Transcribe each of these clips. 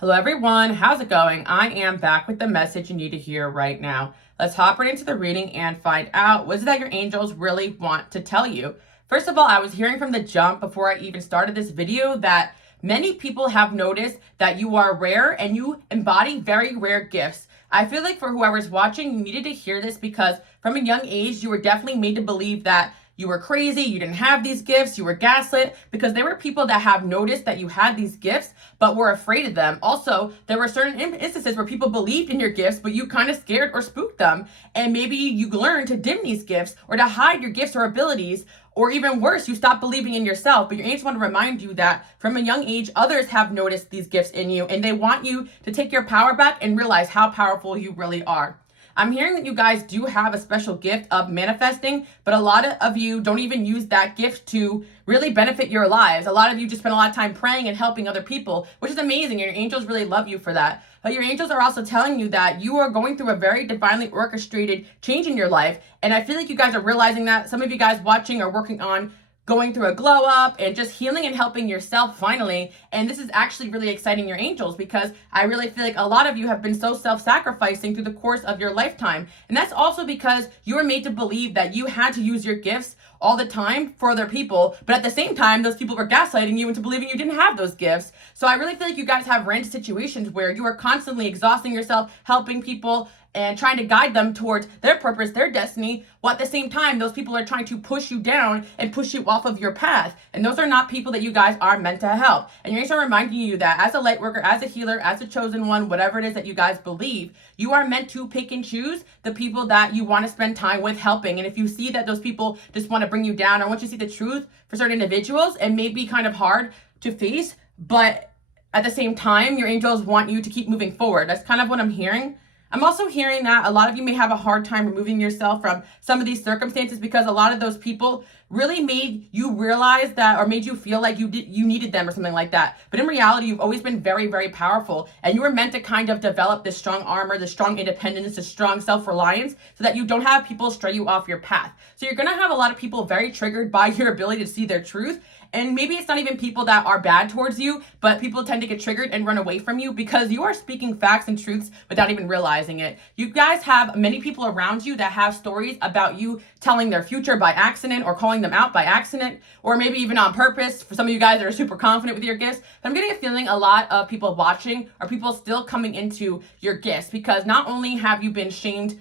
Hello everyone, how's it going? I am back with the message you need to hear right now. Let's hop right into the reading and find out what is it that your angels really want to tell you. First of all, I was hearing from the jump before I even started this video that many people have noticed that you are rare and you embody very rare gifts. I feel like for whoever's watching, you needed to hear this because from a young age, you were definitely made to believe that you were crazy, you didn't have these gifts, you were gaslit, because there were people that have noticed that you had these gifts, but were afraid of them. Also, there were certain instances where people believed in your gifts, but you kind of scared or spooked them. And maybe you learned to dim these gifts or to hide your gifts or abilities, or even worse, you stopped believing in yourself. But your angels want to remind you that from a young age, others have noticed these gifts in you, and they want you to take your power back and realize how powerful you really are. I'm hearing that you guys do have a special gift of manifesting, but a lot of you don't even use that gift to really benefit your lives. A lot of you just spend a lot of time praying and helping other people, which is amazing, and your angels really love you for that. But your angels are also telling you that you are going through a very divinely orchestrated change in your life, and I feel like you guys are realizing that. Some of you guys watching are working on going through a glow up and just healing and helping yourself finally. And this is actually really exciting your angels because I really feel like a lot of you have been so self-sacrificing through the course of your lifetime. And that's also because you were made to believe that you had to use your gifts all the time for other people, but at the same time, those people were gaslighting you into believing you didn't have those gifts. So I really feel like you guys have ran into situations where you are constantly exhausting yourself, helping people, and trying to guide them towards their purpose, their destiny, while at the same time, those people are trying to push you down and push you off of your path. And those are not people that you guys are meant to help. And your angels are reminding you that as a light worker, as a healer, as a chosen one, whatever it is that you guys believe, you are meant to pick and choose the people that you want to spend time with helping. And if you see that those people just want to bring you down, or once you see the truth for certain individuals, it may be kind of hard to face, but at the same time, your angels want you to keep moving forward. That's kind of what I'm hearing. I'm also hearing that a lot of you may have a hard time removing yourself from some of these circumstances because a lot of those people really made you realize that, or made you feel like you needed them or something like that. But in reality, you've always been very, very powerful, and you were meant to kind of develop this strong armor, this strong independence, this strong self-reliance, so that you don't have people stray you off your path. So you're gonna have a lot of people very triggered by your ability to see their truth. And maybe it's not even people that are bad towards you, but people tend to get triggered and run away from you because you are speaking facts and truths without even realizing it. You guys have many people around you that have stories about you telling their future by accident or calling them out by accident, or maybe even on purpose. For some of you guys that are super confident with your gifts, I'm getting a feeling a lot of people watching are people still coming into your gifts because not only have you been shamed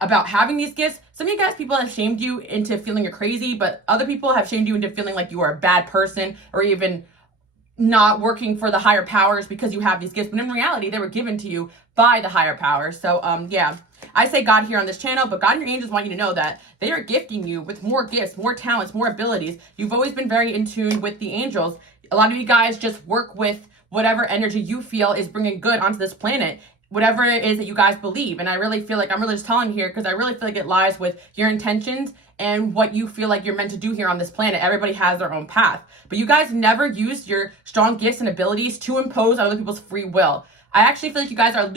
about having these gifts, some of you guys, people have shamed you into feeling you're crazy, but other people have shamed you into feeling like you are a bad person or even not working for the higher powers because you have these gifts. But in reality, they were given to you by the higher powers. So yeah, I say God here on this channel, but God and your angels want you to know that they are gifting you with more gifts, more talents, more abilities. You've always been very in tune with the angels. A lot of you guys just work with whatever energy you feel is bringing good onto this planet, whatever it is that you guys believe. And I really feel like I'm really just telling here because I really feel like it lies with your intentions and what you feel like you're meant to do here on this planet. Everybody has their own path, but you guys never used your strong gifts and abilities to impose on other people's free will. I actually feel like you guys are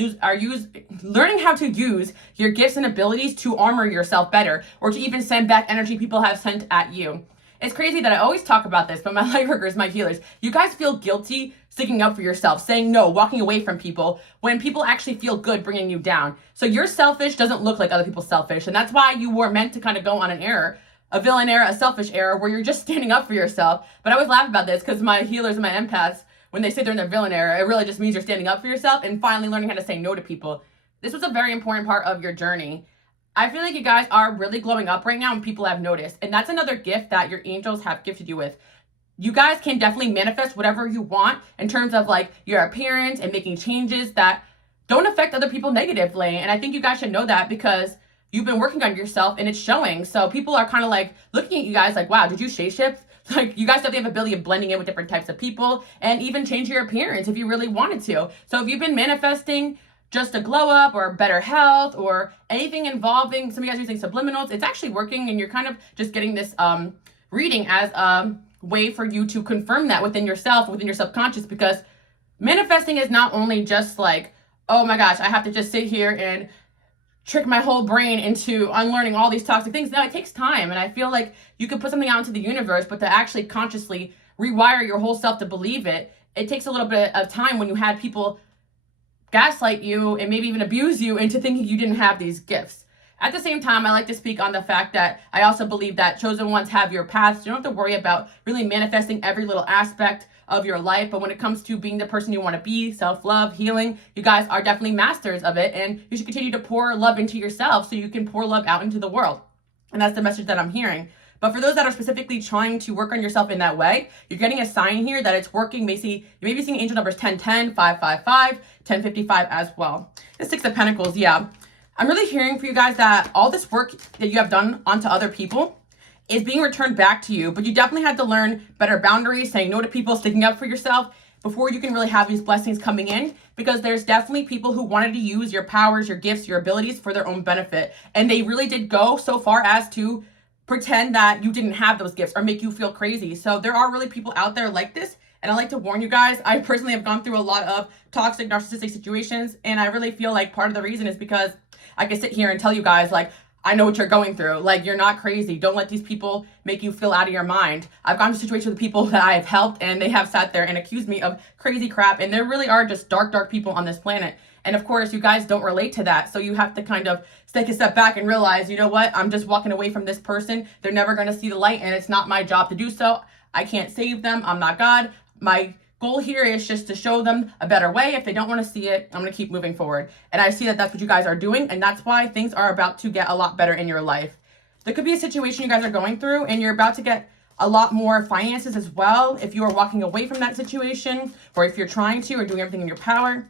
learning how to use your gifts and abilities to armor yourself better, or to even send back energy people have sent at you. It's crazy that I always talk about this, but my light workers, my healers, you guys feel guilty sticking up for yourself, saying no, walking away from people, when people actually feel good bringing you down. So your selfish doesn't look like other people's selfish, and that's why you were meant to kind of go on an error, a villain error, a selfish error, where you're just standing up for yourself. But I always laugh about this because my healers and my empaths, when they say they're in their villain error, it really just means you're standing up for yourself and finally learning how to say no to people. This was a very important part of your journey. I feel like you guys are really glowing up right now and people have noticed. And that's another gift that your angels have gifted you with. You guys can definitely manifest whatever you want in terms of like your appearance and making changes that don't affect other people negatively. And I think you guys should know that because you've been working on yourself and it's showing. So people are kind of like looking at you guys like, wow, did you shapeshift? Like you guys definitely have the ability of blending in with different types of people and even change your appearance if you really wanted to. So if you've been manifesting just a glow up or better health or anything involving some of you guys using subliminals, it's actually working, and you're kind of just getting this reading as a way for you to confirm that within yourself, within your subconscious, because manifesting is not only just like, oh my gosh, I have to just sit here and trick my whole brain into unlearning all these toxic things. No, it takes time. And I feel like you could put something out into the universe, but to actually consciously rewire your whole self to believe it it takes a little bit of time when you had people gaslight you and maybe even abuse you into thinking you didn't have these gifts. At the same time, I like to speak on the fact that I also believe that chosen ones have your paths. You don't have to worry about really manifesting every little aspect of your life. But when it comes to being the person you want to be, self-love, healing, you guys are definitely masters of it. And you should continue to pour love into yourself so you can pour love out into the world. And that's the message that I'm hearing. But for those that are specifically trying to work on yourself in that way, you're getting a sign here that it's working. You may be seeing angel numbers 1010, 555, 1055 as well. The Six of Pentacles, yeah. I'm really hearing for you guys that all this work that you have done onto other people is being returned back to you. But you definitely had to learn better boundaries, saying no to people, sticking up for yourself before you can really have these blessings coming in. Because there's definitely people who wanted to use your powers, your gifts, your abilities for their own benefit. And they really did go so far as to pretend that you didn't have those gifts or make you feel crazy. So there are really people out there like this. And I like to warn you guys, I personally have gone through a lot of toxic, narcissistic situations. And I really feel like part of the reason is because I can sit here and tell you guys, like, I know what you're going through. Like, you're not crazy. Don't let these people make you feel out of your mind. I've gone to situations with people that I have helped and they have sat there and accused me of crazy crap. And there really are just dark, dark people on this planet. And of course, you guys don't relate to that. So you have to kind of take a step back and realize, you know what? I'm just walking away from this person. They're never going to see the light and it's not my job to do so. I can't save them. I'm not God. My goal here is just to show them a better way. If they don't want to see it, I'm going to keep moving forward. And I see that that's what you guys are doing. And that's why things are about to get a lot better in your life. There could be a situation you guys are going through and you're about to get a lot more finances as well. If you are walking away from that situation or if you're trying to or doing everything in your power.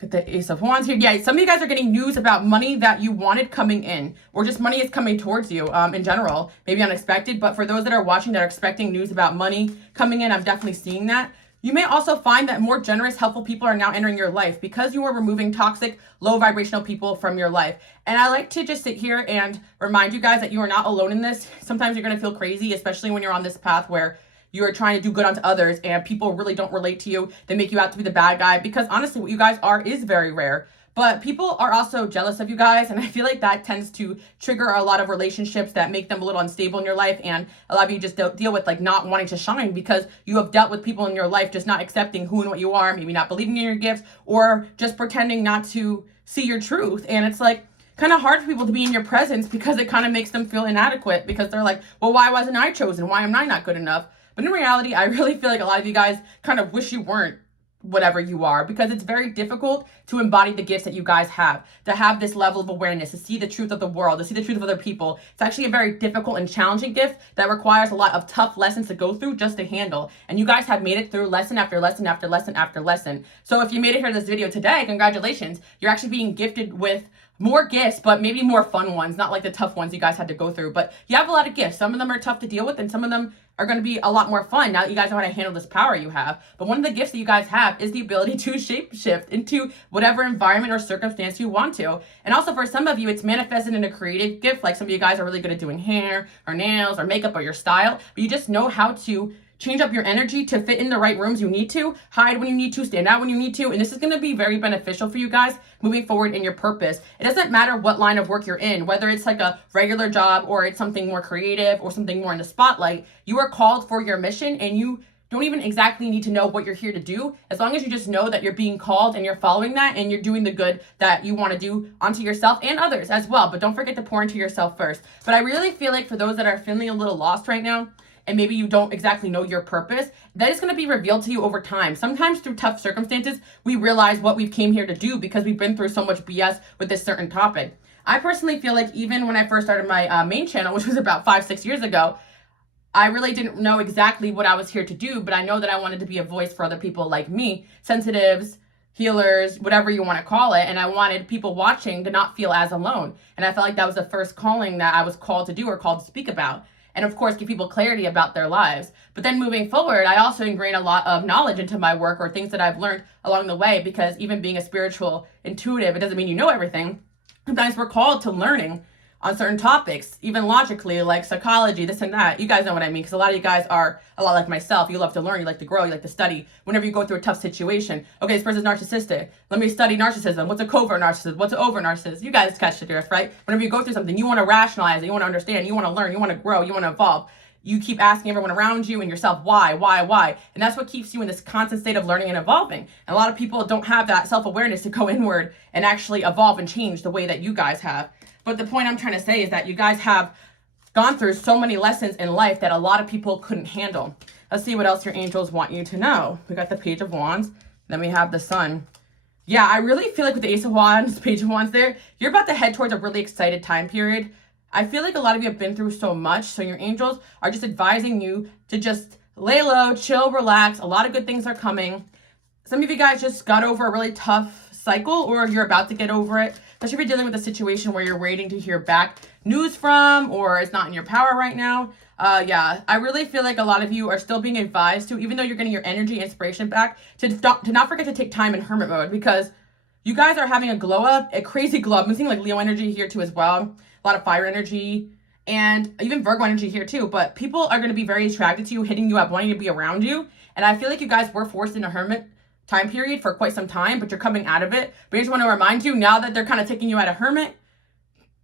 Get the Ace of Wands here. Yeah, some of you guys are getting news about money that you wanted coming in, or just money is coming towards you in general, maybe unexpected. But for those that are watching that are expecting news about money coming in, I'm definitely seeing that. You may also find that more generous, helpful people are now entering your life because you are removing toxic, low vibrational people from your life. And I like to just sit here and remind you guys that you are not alone in this. Sometimes you're going to feel crazy, especially when you're on this path where you are trying to do good onto others and people really don't relate to you. They make you out to be the bad guy because honestly, what you guys are is very rare. But people are also jealous of you guys. And I feel like that tends to trigger a lot of relationships that make them a little unstable in your life. And a lot of you just deal with like not wanting to shine because you have dealt with people in your life just not accepting who and what you are, maybe not believing in your gifts or just pretending not to see your truth. And it's like kind of hard for people to be in your presence because it kind of makes them feel inadequate because they're like, well, why wasn't I chosen? Why am I not good enough? But in reality, I really feel like a lot of you guys kind of wish you weren't whatever you are because it's very difficult to embody the gifts that you guys have, to have this level of awareness, to see the truth of the world, to see the truth of other people. It's actually a very difficult and challenging gift that requires a lot of tough lessons to go through just to handle. And you guys have made it through lesson after lesson after lesson after lesson. So if you made it here to this video today, congratulations. You're actually being gifted with more gifts, but maybe more fun ones, not like the tough ones you guys had to go through. But you have a lot of gifts. Some of them are tough to deal with and some of them are going to be a lot more fun now that you guys know how to handle this power you have. But one of the gifts that you guys have is the ability to shape shift into whatever environment or circumstance you want to. And also for some of you, it's manifested in a creative gift. Like some of you guys are really good at doing hair or nails or makeup or your style, but you just know how to change up your energy to fit in the right rooms you need to, hide when you need to, stand out when you need to. And this is going to be very beneficial for you guys moving forward in your purpose. It doesn't matter what line of work you're in, whether it's like a regular job or it's something more creative or something more in the spotlight. You are called for your mission and you don't even exactly need to know what you're here to do. As long as you just know that you're being called and you're following that and you're doing the good that you want to do onto yourself and others as well. But don't forget to pour into yourself first. But I really feel like for those that are feeling a little lost right now, and maybe you don't exactly know your purpose, that is going to be revealed to you over time. Sometimes through tough circumstances, we realize what we came here to do because we've been through so much BS with this certain topic. I personally feel like even when I first started my main channel, which was about 5-6 years ago, I really didn't know exactly what I was here to do, but I know that I wanted to be a voice for other people like me, sensitives, healers, whatever you want to call it. And I wanted people watching to not feel as alone. And I felt like that was the first calling that I was called to do or called to speak about. And of course, give people clarity about their lives. But then moving forward, I also ingrain a lot of knowledge into my work or things that I've learned along the way, because even being a spiritual intuitive, it doesn't mean you know everything. Sometimes we're called to learning on certain topics, even logically, like psychology, this and that. You guys know what I mean, because a lot of you guys are a lot like myself. You love to learn, you like to grow, you like to study. Whenever you go through a tough situation, okay, this person's narcissistic. Let me study narcissism. What's a covert narcissist? What's an overt narcissist? You guys catch the drift, right? Whenever you go through something, you want to rationalize it, you want to understand, you want to learn, you want to grow, you want to evolve. you keep asking everyone around you and yourself, why? And that's what keeps you in this constant state of learning and evolving. And a lot of people don't have that self-awareness to go inward and actually evolve and change the way that you guys have. But the point I'm trying to say is that you guys have gone through so many lessons in life that a lot of people couldn't handle. Let's see what else your angels want you to know. We got the Page of Wands, then we have the Sun. Yeah, I really feel like with the Ace of Wands, Page of Wands there, you're about to head towards a really excited time period. I feel like a lot of you have been through so much, so your angels are just advising you to just lay low, chill, relax. A lot of good things are coming. Some of you guys just got over a really tough cycle, or you're about to get over it, especially if you're dealing with a situation where you're waiting to hear back news from, or it's not in your power right now. Yeah, I really feel like a lot of you are still being advised to, even though you're getting your energy, inspiration back, to not forget to take time in hermit mode, because you guys are having a glow up, a crazy glow up. I'm seeing like Leo energy here too as well. A lot of fire energy and even Virgo energy here too. But people are going to be very attracted to you, hitting you up, wanting to be around you. And I feel like you guys were forced in a hermit time period for quite some time, but you're coming out of it. But I just want to remind you, now that they're kind of taking you out of hermit,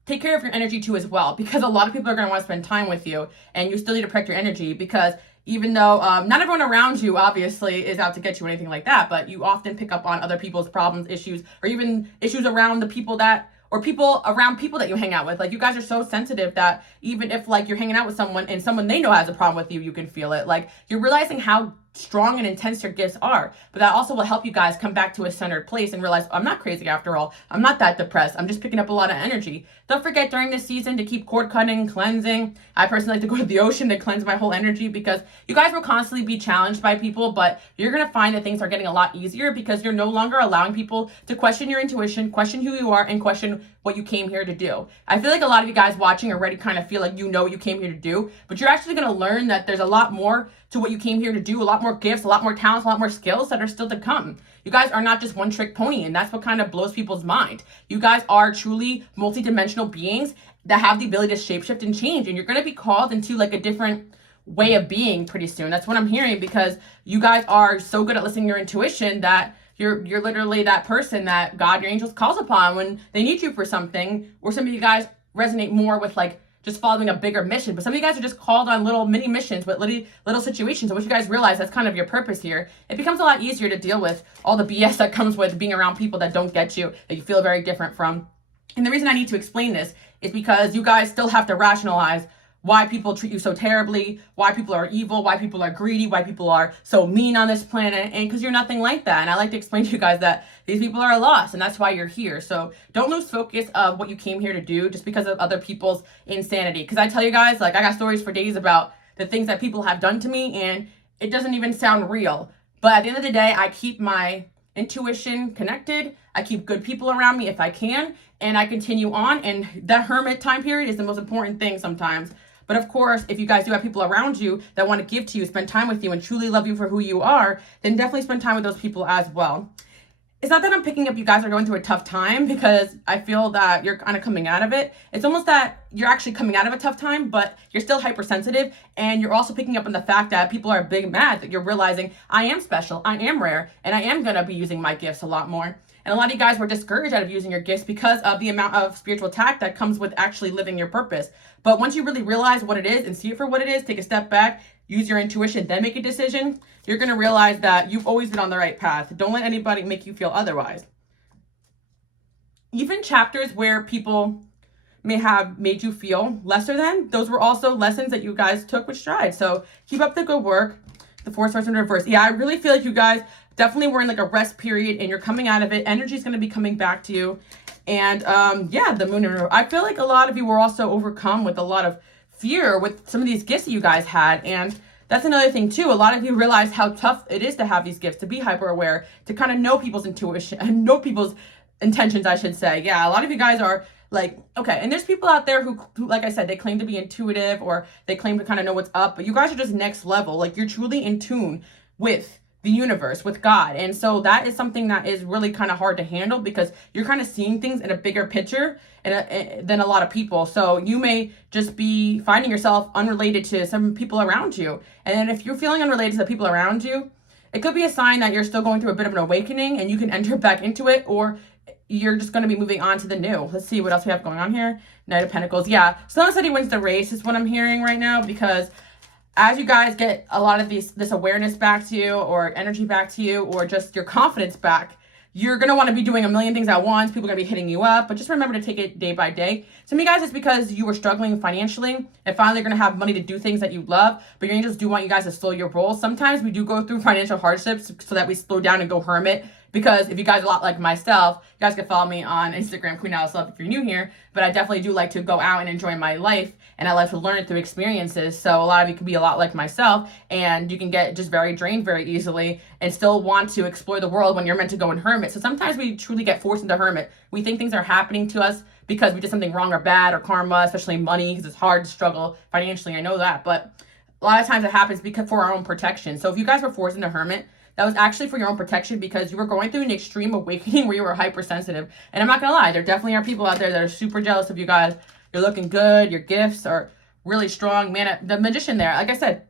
take care of your energy too as well, because a lot of people are going to want to spend time with you, and you still need to protect your energy, because even though not everyone around you obviously is out to get you or anything like that, but you often pick up on other people's problems, issues, or even issues around the people that, or people around people that you hang out with. Like, you guys are so sensitive that even if like you're hanging out with someone and someone they know has a problem with you, you can feel it. Like, you're realizing how strong and intense your gifts are. But that also will help you guys come back to a centered place and realize, I'm not crazy after all. I'm not that depressed. I'm just picking up a lot of energy. Don't forget during this season to keep cord cutting, cleansing. I personally like to go to the ocean to cleanse my whole energy, because you guys will constantly be challenged by people, but you're going to find that things are getting a lot easier because you're no longer allowing people to question your intuition, question who you are, and question what you came here to do. I feel like a lot of you guys watching already kind of feel like you know what you came here to do, but you're actually going to learn that there's a lot more to what you came here to do, a lot more gifts, a lot more talents, a lot more skills that are still to come. You guys are not just one trick pony, and that's what kind of blows people's mind. You guys are truly multidimensional beings that have the ability to shapeshift and change, and you're going to be called into like a different way of being pretty soon. That's what I'm hearing, because you guys are so good at listening to your intuition that you're literally that person that God, your angels, calls upon when they need you for something. Or some of you guys resonate more with like just following a bigger mission, but some of you guys are just called on little mini missions with little situations. And once you guys realize that's kind of your purpose here, it becomes a lot easier to deal with all the BS that comes with being around people that don't get you, that you feel very different from. And the reason I need to explain this is because you guys still have to rationalize why people treat you so terribly, why people are evil, why people are greedy, why people are so mean on this planet, and because you're nothing like that. And I like to explain to you guys that these people are lost, and that's why you're here. So don't lose focus of what you came here to do just because of other people's insanity. Because I tell you guys, like, I got stories for days about the things that people have done to me, and it doesn't even sound real. But at the end of the day, I keep my intuition connected. I keep good people around me if I can, and I continue on. And that hermit time period is the most important thing sometimes. But of course, if you guys do have people around you that want to give to you, spend time with you, and truly love you for who you are, then definitely spend time with those people as well. It's not that I'm picking up you guys are going through a tough time, because I feel that you're kind of coming out of it. It's almost that you're actually coming out of a tough time, but you're still hypersensitive, and you're also picking up on the fact that people are big mad that you're realizing, I am special, I am rare, and I am going to be using my gifts a lot more. And a lot of you guys were discouraged out of using your gifts because of the amount of spiritual attack that comes with actually living your purpose. But once you really realize what it is and see it for what it is, take a step back, use your intuition, then make a decision, you're going to realize that you've always been on the right path. Don't let anybody make you feel otherwise. Even chapters where people may have made you feel lesser than, those were also lessons that you guys took with stride. So keep up the good work. The Four Swords in reverse. Yeah, I really feel like you guys definitely were in like a rest period, and you're coming out of it. Energy is going to be coming back to you. And yeah, the moon in reverse. I feel like a lot of you were also overcome with a lot of fear with some of these gifts that you guys had. And that's another thing too. A lot of you realize how tough it is to have these gifts, to be hyper aware, to kind of know people's intuition and know people's intentions, I should say. Yeah, a lot of you guys are like, okay, and there's people out there who, like I said, they claim to be intuitive, or they claim to kind of know what's up, but you guys are just next level. Like, you're truly in tune with the universe, with God. And so that is something that is really kind of hard to handle, because you're kind of seeing things in a bigger picture than a lot of people. So you may just be finding yourself unrelated to some people around you. And then if you're feeling unrelated to the people around you, it could be a sign that you're still going through a bit of an awakening, and you can enter back into it, or you're just going to be moving on to the new. Let's see what else we have going on here. Knight of Pentacles. Yeah, Sloan said he wins the race is what I'm hearing right now, because as you guys get a lot of this awareness back to you, or energy back to you, or just your confidence back, you're going to want to be doing a million things at once. People are going to be hitting you up, but just remember to take it day by day. Some of you guys, it's because you were struggling financially and finally you're going to have money to do things that you love, but your angels do want you guys to slow your roll. Sometimes we do go through financial hardships so that we slow down and go hermit. Because if you guys are a lot like myself, you guys can follow me on Instagram, Queen Alice Love, if you're new here. But I definitely do like to go out and enjoy my life, and I like to learn it through experiences. So a lot of you can be a lot like myself, and you can get just very drained very easily and still want to explore the world when you're meant to go in hermit. So sometimes we truly get forced into hermit. We think things are happening to us because we did something wrong or bad, or karma, especially money, because it's hard to struggle financially. I know that, but a lot of times it happens because for our own protection. So if you guys were forced into hermit, that was actually for your own protection, because you were going through an extreme awakening where you were hypersensitive. And I'm not going to lie, there definitely are people out there that are super jealous of you guys. You're looking good. Your gifts are really strong. Man, the magician there, like I said,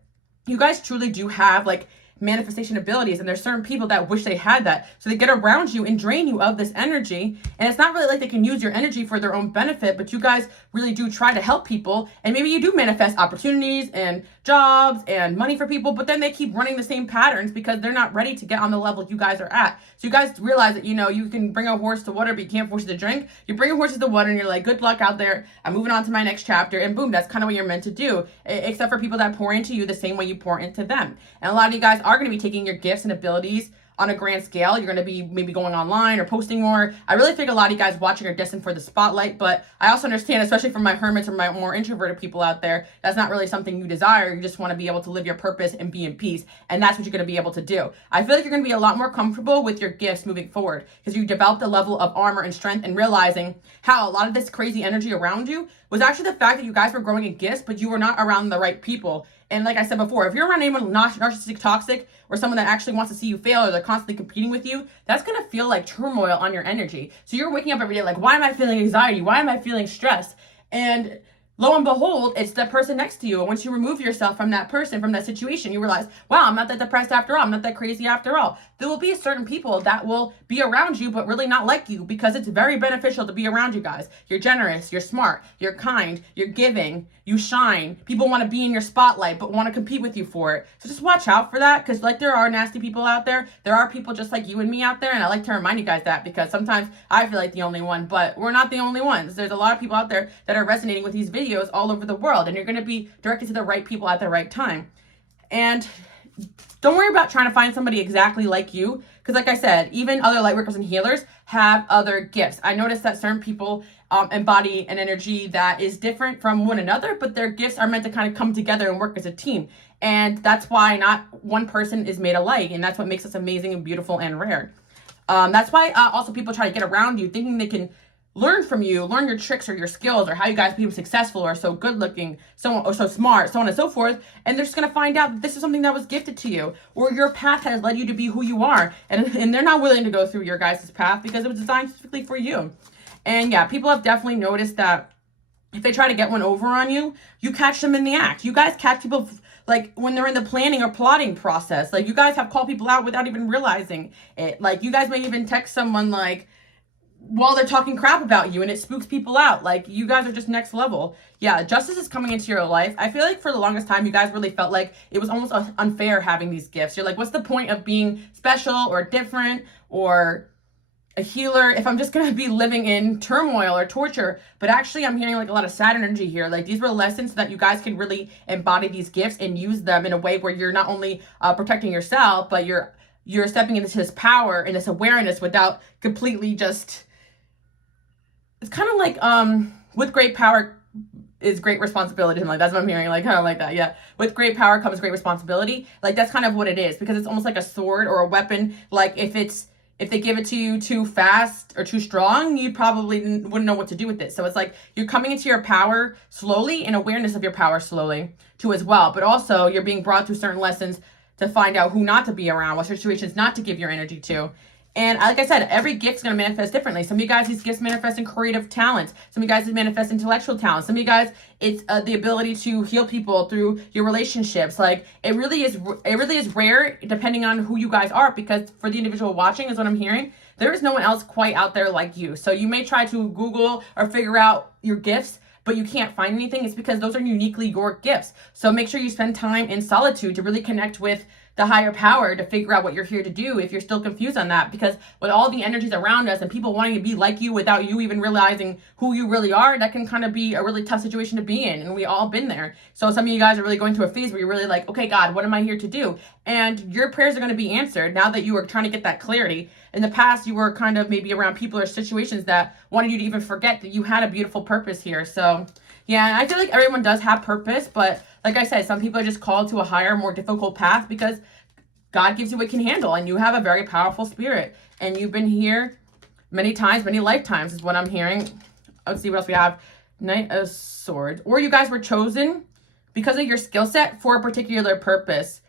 you guys truly do have like manifestation abilities, and there's certain people that wish they had that, so they get around you and drain you of this energy. And it's not really like they can use your energy for their own benefit, but you guys really do try to help people, and maybe you do manifest opportunities and jobs and money for people, but then they keep running the same patterns because they're not ready to get on the level you guys are at. So you guys realize that, you know, you can bring a horse to water, but you can't force it to drink. You bring a horse to the water and you're like, good luck out there, I'm moving on to my next chapter, and boom, that's kind of what you're meant to do, except for people that pour into you the same way you pour into them. And a lot of you guys are going to be taking your gifts and abilities on a grand scale. You're going to be maybe going online or posting more. I really think a lot of you guys watching are destined for the spotlight, but I also understand, especially for my hermits or my more introverted people out there, that's not really something you desire. You just want to be able to live your purpose and be in peace, and that's what you're going to be able to do. I feel like you're going to be a lot more comfortable with your gifts moving forward, because you developed a level of armor and strength, and realizing how a lot of this crazy energy around you was actually the fact that you guys were growing in gifts, but you were not around the right people. And like I said before, if you're around anyone narcissistic, toxic, or someone that actually wants to see you fail, or they're constantly competing with you, that's going to feel like turmoil on your energy. So you're waking up every day like, why am I feeling anxiety? Why am I feeling stressed? And lo and behold, it's the person next to you. And once you remove yourself from that person, from that situation, you realize, wow, I'm not that depressed after all. I'm not that crazy after all. There will be certain people that will be around you, but really not like you, because it's very beneficial to be around you guys. You're generous, you're smart, you're kind, you're giving, you shine. People want to be in your spotlight, but want to compete with you for it. So just watch out for that, because like there are nasty people out there. There are people just like you and me out there. And I like to remind you guys that, because sometimes I feel like the only one, but we're not the only ones. There's a lot of people out there that are resonating with these videos all over the world, and you're going to be directed to the right people at the right time. And don't worry about trying to find somebody exactly like you, because like I said, even other light workers and healers have other gifts. I noticed that certain people embody an energy that is different from one another, but their gifts are meant to kind of come together and work as a team. And that's why not one person is made alike, and that's what makes us amazing and beautiful and rare. That's why also people try to get around you thinking they can learn from you, learn your tricks or your skills, or how you guys become successful, or so good looking, or so smart, so on and so forth. And they're just going to find out that this is something that was gifted to you, or your path has led you to be who you are. And they're not willing to go through your guys' path because it was designed specifically for you. And yeah, people have definitely noticed that if they try to get one over on you, you catch them in the act. You guys catch people like when they're in the planning or plotting process. Like you guys have called people out without even realizing it. Like you guys may even text someone like while they're talking crap about you, and it spooks people out. Like you guys are just next level. Yeah, justice is coming into your life. I feel like for the longest time you guys really felt like it was almost unfair having these gifts. You're like, what's the point of being special or different or a healer if I'm just going to be living in turmoil or torture? But actually I'm hearing like a lot of Saturn energy here. Like these were lessons so that you guys can really embody these gifts and use them in a way where you're not only protecting yourself, but you're stepping into this power and this awareness without completely just... It's kind of like with great power is great responsibility. Like that's what I'm hearing, like kind of like that. Yeah, with great power comes great responsibility. Like that's kind of what it is, because it's almost like a sword or a weapon. Like if they give it to you too fast or too strong, you probably wouldn't know what to do with it. So it's like you're coming into your power slowly, and awareness of your power slowly too as well. But also you're being brought through certain lessons to find out who not to be around, what situations not to give your energy to. And like I said, every gift's going to manifest differently. Some of you guys, these gifts manifest in creative talents. Some of you guys manifest intellectual talents. Some of you guys, it's the ability to heal people through your relationships. Like it really is rare depending on who you guys are, because for the individual watching is what I'm hearing. There is no one else quite out there like you. So you may try to Google or figure out your gifts, but you can't find anything, it's because those are uniquely your gifts. So make sure you spend time in solitude to really connect with the higher power to figure out what you're here to do if you're still confused on that. Because with all the energies around us and people wanting to be like you without you even realizing who you really are, that can kind of be a really tough situation to be in. And we all been there. So some of you guys are really going through a phase where you're really like, okay, God, what am I here to do? And your prayers are going to be answered now that you are trying to get that clarity. In the past, you were kind of maybe around people or situations that wanted you to even forget that you had a beautiful purpose here. So yeah, I feel like everyone does have purpose, but like I said, some people are just called to a higher, more difficult path because God gives you what can handle, and you have a very powerful spirit, and you've been here many times, many lifetimes is what I'm hearing. Let's see what else we have. Knight of Swords. Or you guys were chosen because of your skill set for a particular purpose.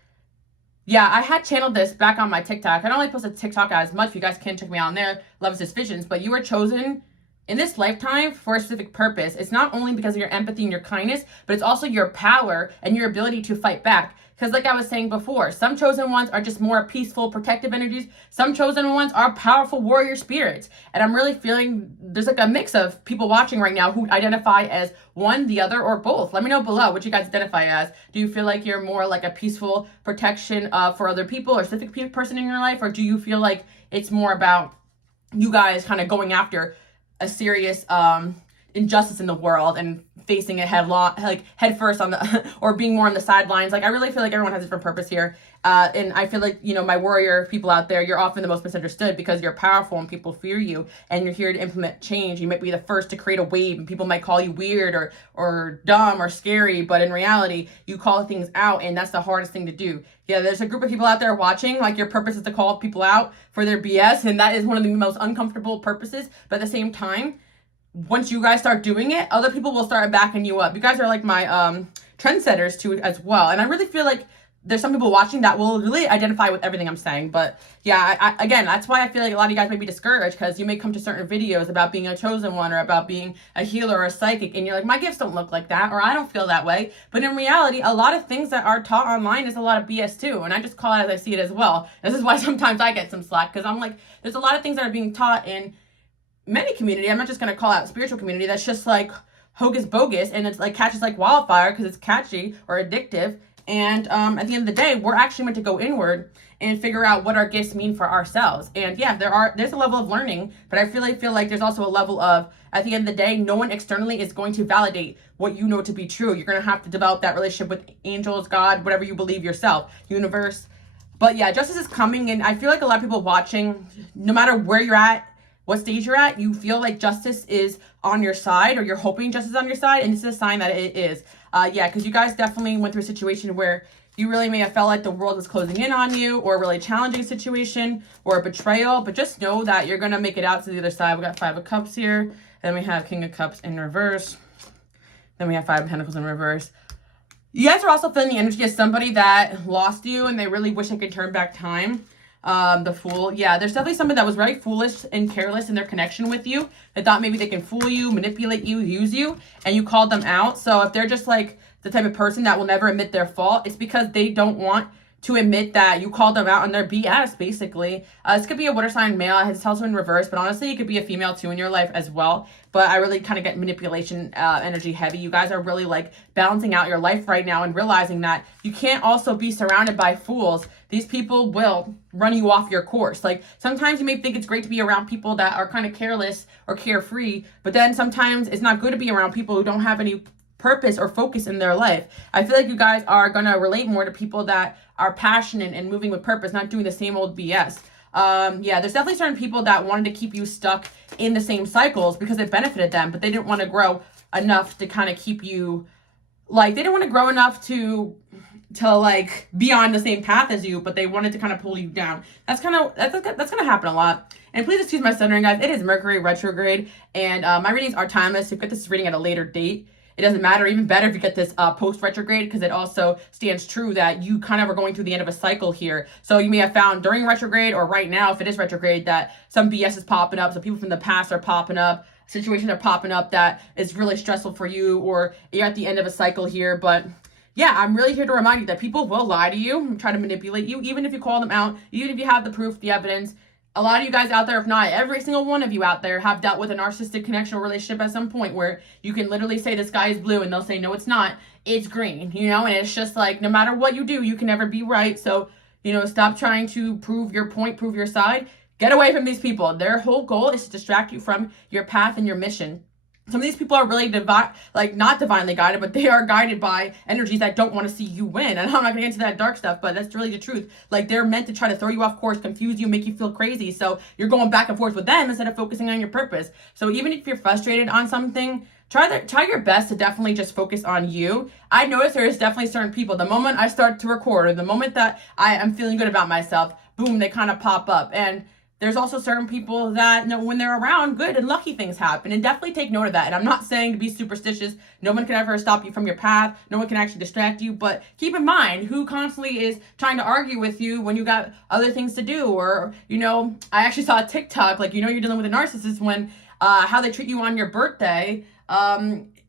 Yeah, I had channeled this back on my TikTok. I don't really post a TikTok as much. You guys can check me out on there. LOVEEXISTSVISIONS. But you were chosen in this lifetime for a specific purpose. It's not only because of your empathy and your kindness, but it's also your power and your ability to fight back. Because like I was saying before, some chosen ones are just more peaceful, protective energies. Some chosen ones are powerful warrior spirits. And I'm really feeling there's like a mix of people watching right now who identify as one, the other, or both. Let me know below what you guys identify as. Do you feel like you're more like a peaceful protection for other people or a specific person in your life? Or do you feel like it's more about you guys kind of going after a serious injustice in the world and facing it head first on the or being more on the sidelines? Like I really feel like everyone has a different purpose here, and I feel like, you know, my warrior people out there, you're often the most misunderstood because you're powerful and people fear you, and you're here to implement change. You might be the first to create a wave, and people might call you weird or dumb or scary, but in reality you call things out, and that's the hardest thing to do. Yeah, there's a group of people out there watching, like your purpose is to call people out for their BS, and that is one of the most uncomfortable purposes. But at the same time, once you guys start doing it, other people will start backing you up. You guys are like my trendsetters too as well. And I really feel like there's some people watching that will really identify with everything I'm saying. But yeah, again, that's why I feel like a lot of you guys may be discouraged, because you may come to certain videos about being a chosen one or about being a healer or a psychic, and you're like, my gifts don't look like that, or I don't feel that way. But in reality, a lot of things that are taught online is a lot of BS too. And I just call it as I see it as well. This is why sometimes I get some slack, because I'm like, there's a lot of things that are being taught in many community. I'm not just going to call out spiritual community. That's just like hocus bogus, and it's like catches like wildfire because it's catchy or addictive. And at the end of the day, we're actually meant to go inward and figure out what our gifts mean for ourselves. And yeah, there's a level of learning, but I feel like there's also a level of, at the end of the day, no one externally is going to validate what you know to be true. You're going to have to develop that relationship with angels, God, whatever you believe yourself, universe. But yeah, justice is coming, and I feel like a lot of people watching, no matter where you're at, what stage you're at, you feel like justice is on your side, or you're hoping justice is on your side, and this is a sign that it is. Yeah, because you guys definitely went through a situation where you really may have felt like the world was closing in on you, or a really challenging situation, or a betrayal, but just know that you're going to make it out to the other side. We got 5 of Cups here, then we have King of Cups in reverse, then we have 5 of Pentacles in reverse. You guys are also feeling the energy of somebody that lost you, and they really wish they could turn back time. The Fool. Yeah, there's definitely somebody that was very foolish and careless in their connection with you. They thought maybe they can fool you, manipulate you, use you, and you called them out. So if they're just like the type of person that will never admit their fault, it's because they don't want to admit that you called them out on their BS, basically. This could be a water sign male. It's also in reverse, but honestly, it could be a female too in your life as well. But I really kind of get manipulation energy heavy. You guys are really like balancing out your life right now and realizing that you can't also be surrounded by fools. These people will run you off your course. Like sometimes you may think it's great to be around people that are kind of careless or carefree, but then sometimes it's not good to be around people who don't have any purpose or focus in their life. I feel like you guys are going to relate more to people that are passionate and moving with purpose, not doing the same old BS. Yeah, there's definitely certain people that wanted to keep you stuck in the same cycles because it benefited them, but they didn't want to grow enough to kind of keep you, like, they didn't want to grow enough to like be on the same path as you, but they wanted to kind of pull you down. That's going to happen a lot. And please excuse my stuttering, guys. It is Mercury retrograde, and my readings are timeless. You get this reading at a later date. It doesn't matter. Even better if you get this post-retrograde, because it also stands true that you kind of are going through the end of a cycle here. So you may have found during retrograde, or right now if it is retrograde, that some BS is popping up. So people from the past are popping up. Situations are popping up that is really stressful for you, or you're at the end of a cycle here. But yeah, I'm really here to remind you that people will lie to you and try to manipulate you, even if you call them out, even if you have the proof, the evidence. a lot of you guys out there, if not every single one of you out there, have dealt with a narcissistic connection or relationship at some point where you can literally say the sky is blue and they'll say, no, it's not. It's green, you know, and it's just like, no matter what you do, you can never be right. So, you know, stop trying to prove your point, prove your side. Get away from these people. Their whole goal is to distract you from your path and your mission. Some of these people are really not divinely guided, but they are guided by energies that don't want to see you win. And I'm not going to get into that dark stuff, but that's really the truth. Like, they're meant to try to throw you off course, confuse you, make you feel crazy. So you're going back and forth with them instead of focusing on your purpose. So even if you're frustrated on something, try your best to definitely just focus on you. I noticed there is definitely certain people, the moment I start to record or the moment that I am feeling good about myself, boom, they kind of pop up. And there's also certain people that, you know, when they're around, good and lucky things happen. And definitely take note of that. And I'm not saying to be superstitious. No one can ever stop you from your path. No one can actually distract you. But keep in mind who constantly is trying to argue with you when you got other things to do. Or, you know, I actually saw a TikTok, like, you know, you're dealing with a narcissist when how they treat you on your birthday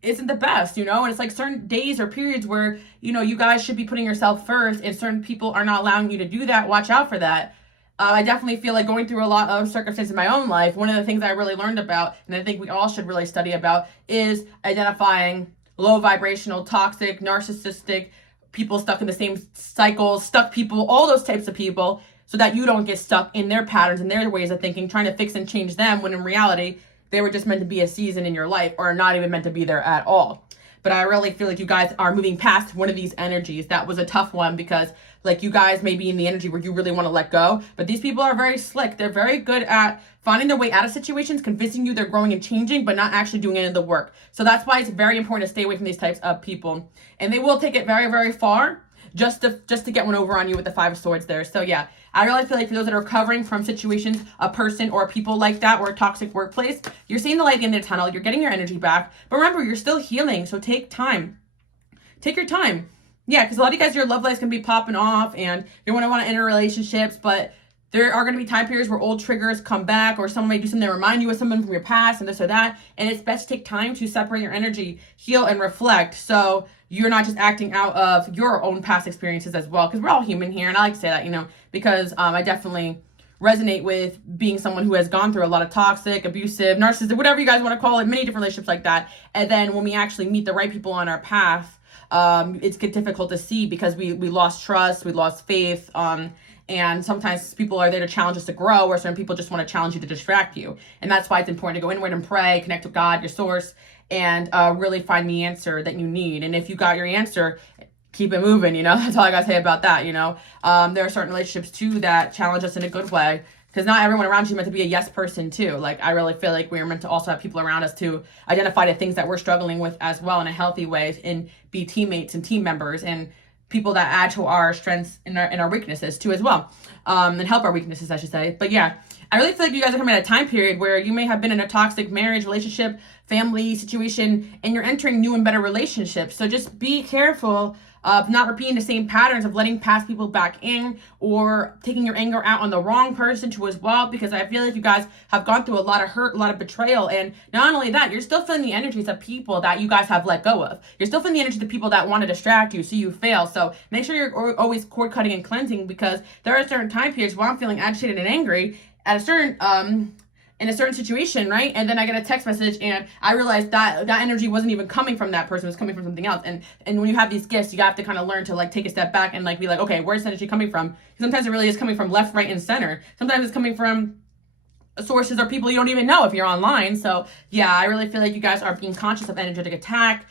isn't the best, you know? And it's like certain days or periods where, you know, you guys should be putting yourself first and certain people are not allowing you to do that. Watch out for that. I definitely feel like going through a lot of circumstances in my own life, one of the things I really learned about, and I think we all should really study about, is identifying low vibrational, toxic, narcissistic people stuck in the same cycles, stuck people, all those types of people, so that you don't get stuck in their patterns and their ways of thinking, trying to fix and change them when in reality, they were just meant to be a season in your life or not even meant to be there at all. But I really feel like you guys are moving past one of these energies. That was a tough one because, like, you guys may be in the energy where you really want to let go. But these people are very slick. They're very good at finding their way out of situations, convincing you they're growing and changing, but not actually doing any of the work. So that's why it's very important to stay away from these types of people. And they will take it very, very far just to get one over on you with the Five of Swords there. So yeah, I really feel like for those that are recovering from situations, a person or people like that, or a toxic workplace, you're seeing the light at the end of the tunnel. You're getting your energy back. But remember, you're still healing. So take time. Take your time. Yeah, because a lot of you guys, your love lives can be popping off and you want to enter relationships, but there are going to be time periods where old triggers come back or someone may do something to remind you of someone from your past and this or that. And it's best to take time to separate your energy, heal, and reflect. So you're not just acting out of your own past experiences as well. Because we're all human here. And I like to say that, you know, because I definitely resonate with being someone who has gone through a lot of toxic, abusive, narcissistic, whatever you guys want to call it, many different relationships like that. And then when we actually meet the right people on our path, it's difficult to see because we lost trust, we lost faith, and sometimes people are there to challenge us to grow, or certain people just want to challenge you to distract you. And that's why it's important to go inward and pray, connect with God, your source, and really find the answer that you need. And if you got your answer, keep it moving, you know? That's all I got to say about that, you know? There are certain relationships, too, that challenge us in a good way. Because not everyone around you is meant to be a yes person, too. Like, I really feel like we're meant to also have people around us to identify the things that we're struggling with as well in a healthy way and be teammates and team members and people that add to our strengths and our weaknesses, too, as well. And help our weaknesses, I should say. But, yeah, I really feel like you guys are coming at a time period where you may have been in a toxic marriage, relationship, family situation, and you're entering new and better relationships. So just be careful of not repeating the same patterns of letting past people back in or taking your anger out on the wrong person too as well, because I feel like you guys have gone through a lot of hurt, a lot of betrayal, and not only that, you're still feeling the energies of people that you guys have let go of. You're still feeling the energy of people that want to distract you, see you fail. So make sure you're always cord cutting and cleansing, because there are certain time periods where I'm feeling agitated and angry at a certain in a certain situation, right? And then I get a text message and I realize that that energy wasn't even coming from that person, it was coming from something else. And when you have these gifts, you have to kind of learn to like take a step back and like be like, okay, where's the energy coming from? Sometimes it really is coming from left, right, and center. Sometimes it's coming from sources or people you don't even know if you're online. So yeah, I really feel like you guys are being conscious of energetic attack,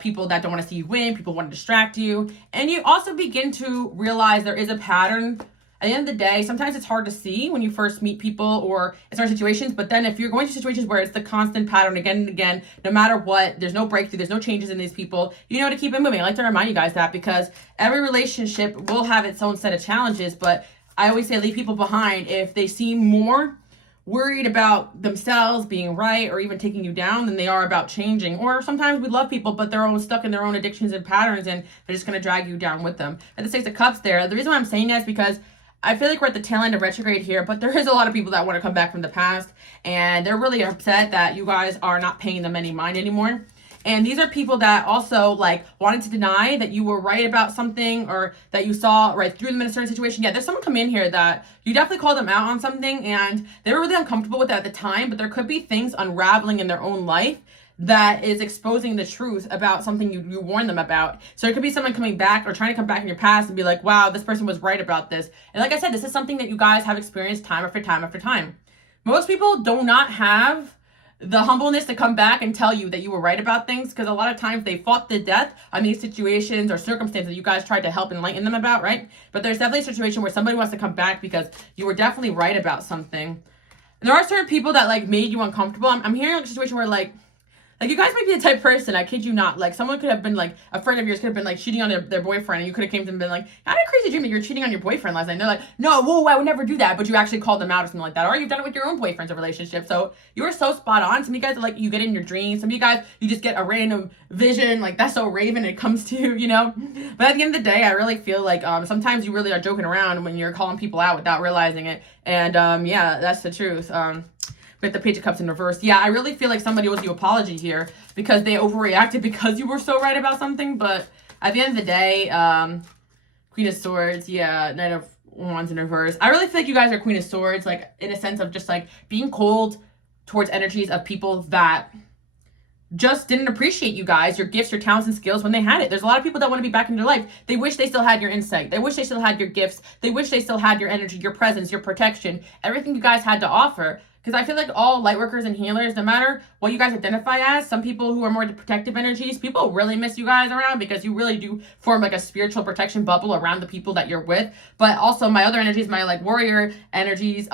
people that don't want to see you win, people want to distract you. And you also begin to realize there is a pattern. At the end of the day, sometimes it's hard to see when you first meet people or in certain situations, but then if you're going through situations where it's the constant pattern again and again, no matter what, there's no breakthrough, there's no changes in these people, you know to keep it moving. I like to remind you guys that, because every relationship will have its own set of challenges, but I always say leave people behind if they seem more worried about themselves being right or even taking you down than they are about changing. Or sometimes we love people, but they're all stuck in their own addictions and patterns, and they're just going to drag you down with them. At the Six of Cups there, the reason why I'm saying that is because I feel like we're at the tail end of retrograde here, but there is a lot of people that want to come back from the past, and they're really upset that you guys are not paying them any mind anymore. And these are people that also like wanted to deny that you were right about something or that you saw right through them in a certain situation. Yeah, there's someone come in here that you definitely called them out on something and they were really uncomfortable with it at the time, but there could be things unraveling in their own life that is exposing the truth about something you warned them about. So it could be someone coming back or trying to come back in your past and be like, wow, this person was right about this. And like I said, this is something that you guys have experienced time after time after time. Most people do not have the humbleness to come back and tell you that you were right about things, because a lot of times they fought to death on these situations or circumstances that you guys tried to help enlighten them about, right? But there's definitely a situation where somebody wants to come back because you were definitely right about something. And there are certain people that like made you uncomfortable. I'm hearing like a situation where like you guys might be the type of person, I kid you not, like someone could have been like, a friend of yours could have been like cheating on their boyfriend, and you could have came to them and been like, I had a crazy dream that you're cheating on your boyfriend last night. And they're like, no, whoa, I would never do that. But you actually called them out or something like that. Or you've done it with your own boyfriends or relationships. So you were so spot on. Some of you guys are like, you get in your dreams. Some of you guys, you just get a random vision. Like that's so Raven it comes to you, you know? But at the end of the day, I really feel like sometimes you really are joking around when you're calling people out without realizing it. And yeah, that's the truth. With the Page of Cups in reverse. Yeah, I really feel like somebody owes you an apology here because they overreacted because you were so right about something. But at the end of the day, Queen of Swords, yeah, Knight of Wands in reverse. I really feel like you guys are Queen of Swords, like in a sense of just like being cold towards energies of people that just didn't appreciate you guys, your gifts, your talents, and skills when they had it. There's a lot of people that want to be back in your life. They wish they still had your insight. They wish they still had your gifts. They wish they still had your energy, your presence, your protection, everything you guys had to offer. Because I feel like all light workers and healers, no matter what you guys identify as, some people who are more the protective energies, people really miss you guys around because you really do form like a spiritual protection bubble around the people that you're with. But also my other energies, my like warrior energies,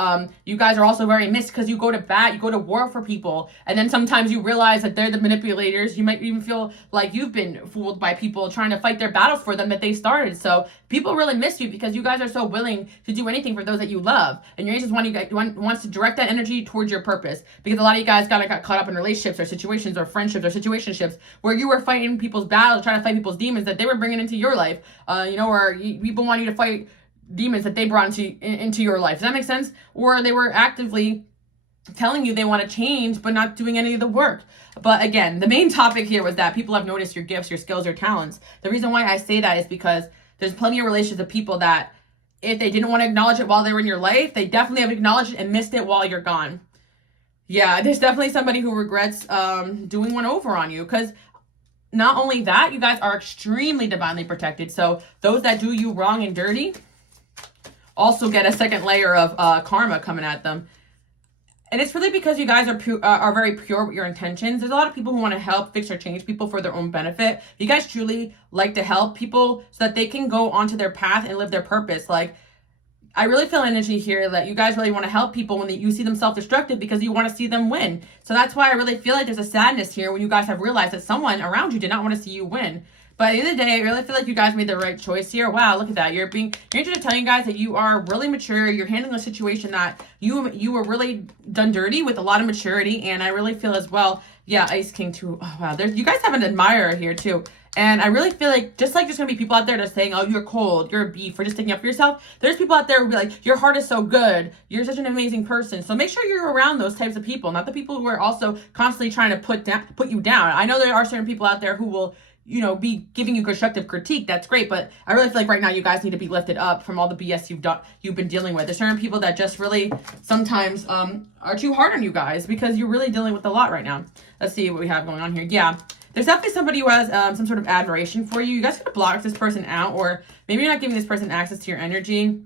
you guys are also very missed because you go to bat, you go to war for people. And then sometimes you realize that they're the manipulators. You might even feel like you've been fooled by people trying to fight their battles for them that they started. So people really miss you because you guys are so willing to do anything for those that you love. And your angels wants to direct that energy towards your purpose, because a lot of you guys got caught up in relationships or situations or friendships or situationships where you were fighting people's battles, trying to fight people's demons that they were bringing into your life, or people want you to fight demons that they brought into your life. Does that make sense? Or they were actively telling you they want to change but not doing any of the work. But again, the main topic here was that people have noticed your gifts, your skills, your talents. The reason why I say that is because there's plenty of relationships of people that if they didn't want to acknowledge it while they were in your life, they definitely have acknowledged it and missed it while you're gone. Yeah, there's definitely somebody who regrets doing one over on you, because not only that, you guys are extremely divinely protected. So those that do you wrong and dirty also get a second layer of karma coming at them. And it's really because you guys are very pure with your intentions. There's a lot of people who want to help, fix, or change people for their own benefit. You guys truly like to help people so that they can go onto their path and live their purpose. Like, I really feel energy here that you guys really want to help people when you see them self-destructive because you want to see them win. So that's why I really feel like there's a sadness here when you guys have realized that someone around you did not want to see you win. But at the end of the day, I really feel like you guys made the right choice here. Wow, look at that. You're just telling you guys that you are really mature. You're handling a situation that you were really done dirty with a lot of maturity. And I really feel as well, yeah, Ice King too. Oh, wow. You guys have an admirer here too. And I really feel like just like there's going to be people out there that's saying, oh, you're cold, you're a beef, or just sticking up for yourself. There's people out there who be like, your heart is so good. You're such an amazing person. So make sure you're around those types of people, not the people who are also constantly trying to put you down. I know there are certain people out there who will, be giving you constructive critique. That's great. But I really feel like right now you guys need to be lifted up from all the BS you've been dealing with. There's certain people that just really sometimes are too hard on you guys because you're really dealing with a lot right now. Let's see what we have going on here. Yeah. There's definitely somebody who has some sort of admiration for you. You guys could block this person out, or maybe you're not giving this person access to your energy.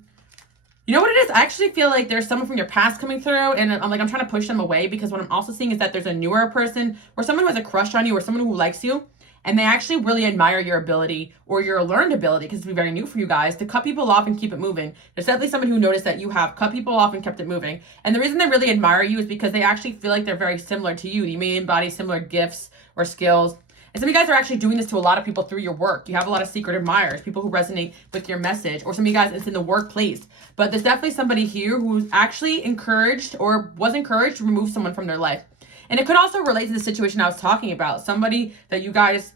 You know what it is? I actually feel like there's someone from your past coming through, and I'm trying to push them away because what I'm also seeing is that there's a newer person or someone who has a crush on you or someone who likes you, and they actually really admire your ability or your learned ability, because it's very new for you guys, to cut people off and keep it moving. There's definitely somebody who noticed that you have cut people off and kept it moving. And the reason they really admire you is because they actually feel like they're very similar to you. You may embody similar gifts or skills. And some of you guys are actually doing this to a lot of people through your work. You have a lot of secret admirers, people who resonate with your message, or some of you guys, it's in the workplace. But there's definitely somebody here who's actually encouraged or was encouraged to remove someone from their life. And it could also relate to the situation I was talking about. Somebody that you guys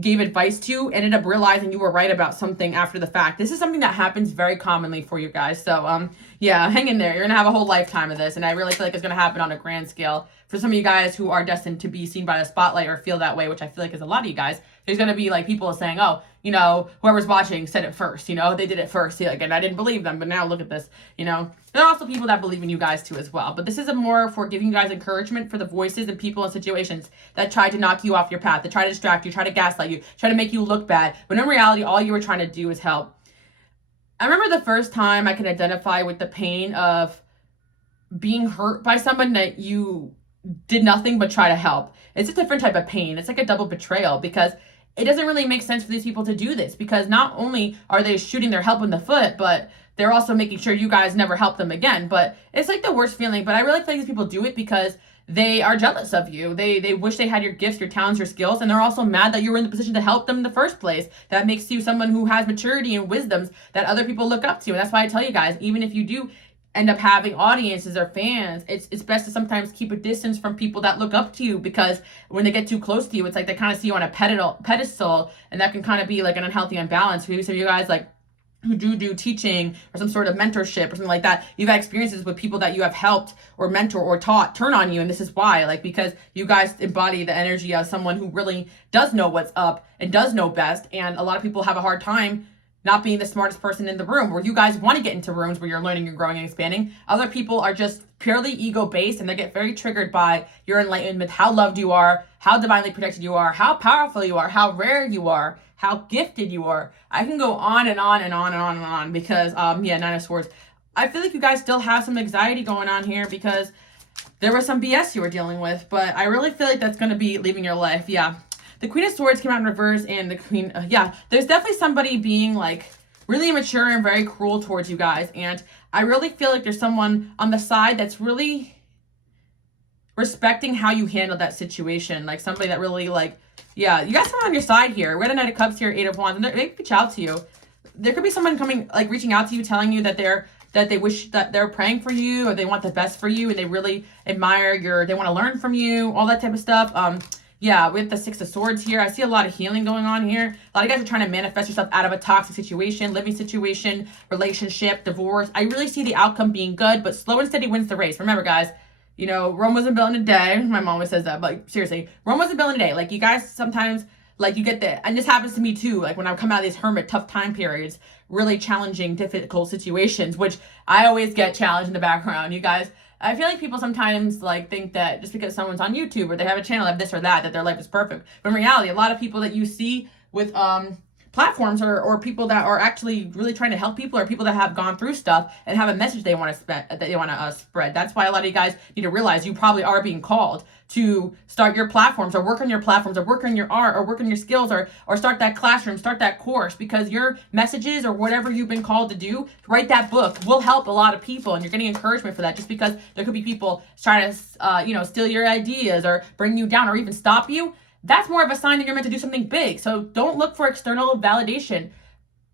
gave advice to ended up realizing you were right about something after the fact. This is something that happens very commonly for you guys. So yeah, hang in there. You're gonna have a whole lifetime of this, and I really feel like it's gonna happen on a grand scale. For some of you guys who are destined to be seen by the spotlight or feel that way, which I feel like is a lot of you guys, there's gonna be like people saying, oh, you know, whoever's watching said it first, you know, they did it first. Like, and I didn't believe them, but now look at this, you know. There are also people that believe in you guys too as well. But this is a more for giving you guys encouragement for the voices and people and situations that try to knock you off your path, that try to distract you, try to gaslight you, try to make you look bad. But in reality, all you were trying to do is help. I remember the first time I could identify with the pain of being hurt by someone that you did nothing but try to help. It's a different type of pain. It's like a double betrayal, because it doesn't really make sense for these people to do this, because not only are they shooting their help in the foot, but they're also making sure you guys never help them again. But it's like the worst feeling. But I really think these people do it because they are jealous of you. They wish they had your gifts, your talents, your skills, and they're also mad that you were in the position to help them in the first place. That makes you someone who has maturity and wisdoms that other people look up to. And that's why I tell you guys, even if you do end up having audiences or fans, it's best to sometimes keep a distance from people that look up to you, because when they get too close to you, it's like they kind of see you on a pedestal, and that can kind of be like an unhealthy imbalance. Maybe some of you guys like who do teaching or some sort of mentorship or something like that, you've had experiences with people that you have helped or mentor or taught turn on you, and this is why, like, because you guys embody the energy of someone who really does know what's up and does know best. And a lot of people have a hard time not being the smartest person in the room, where you guys want to get into rooms where you're learning and growing and expanding. Other people are just purely ego-based, and they get very triggered by your enlightenment, how loved you are, how divinely protected you are, how powerful you are, how rare you are, how gifted you are. I can go on and on and on and on and on, because yeah, Nine of Swords. I feel like you guys still have some anxiety going on here, because there was some BS you were dealing with, but I really feel like that's going to be leaving your life. Yeah. The Queen of Swords came out in reverse, and the Queen, yeah, there's definitely somebody being like really immature and very cruel towards you guys. And I really feel like there's someone on the side that's really respecting how you handled that situation. Like somebody that really like, yeah, you got someone on your side here. We had a Knight of Cups here, Eight of Wands, and they could reach out to you. There could be someone coming, like reaching out to you, telling you that they wish that they're praying for you, or they want the best for you, and they really admire they want to learn from you, all that type of stuff. Yeah, with the Six of Swords here, I see a lot of healing going on here. A lot of you guys are trying to manifest yourself out of a toxic situation, living situation, relationship, divorce. I really see the outcome being good, but slow and steady wins the race. Remember, guys, you know, Rome wasn't built in a day. My mom always says that, but seriously, Rome wasn't built in a day. Like, you guys sometimes, like, you get and this happens to me too, like when I come out of these hermit tough time periods, really challenging, difficult situations, which I always get challenged in the background. You guys, I feel like people sometimes like think that just because someone's on YouTube or they have a channel of this or that their life is perfect. But in reality, a lot of people that you see with platforms or people that are actually really trying to help people, or people that have gone through stuff and have a message they want to spread. That's why a lot of you guys need to realize you probably are being called to start your platforms, or work on your platforms, or work on your art, or work on your skills, or start that classroom, start that course, because your messages or whatever you've been called to do, write that book, will help a lot of people, and you're getting encouragement for that. Just because there could be people trying to steal your ideas or bring you down or even stop you, that's more of a sign that you're meant to do something big. So don't look for external validation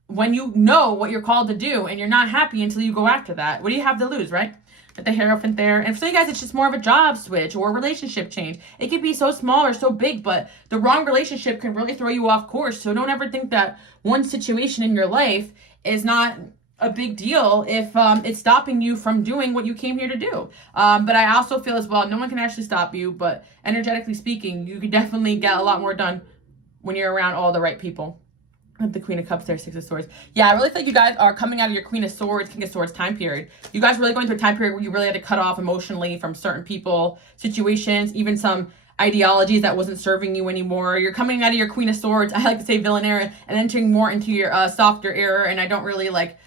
when you know what you're called to do, and you're not happy until you go after that. What do you have to lose, right? With the Hierophant there. And for you guys, it's just more of a job switch or a relationship change. It could be so small or so big, but the wrong relationship can really throw you off course. So don't ever think that one situation in your life is not a big deal if it's stopping you from doing what you came here to do. But I also feel as well, no one can actually stop you, but energetically speaking, you can definitely get a lot more done when you're around all the right people. The Queen of Cups there, Six of Swords. Yeah, I really think you guys are coming out of your Queen of Swords, King of Swords time period. You guys are really going through a time period where you really had to cut off emotionally from certain people, situations, even some ideologies that wasn't serving you anymore. You're coming out of your Queen of Swords, I like to say villain era, and entering more into your softer era. And I don't really like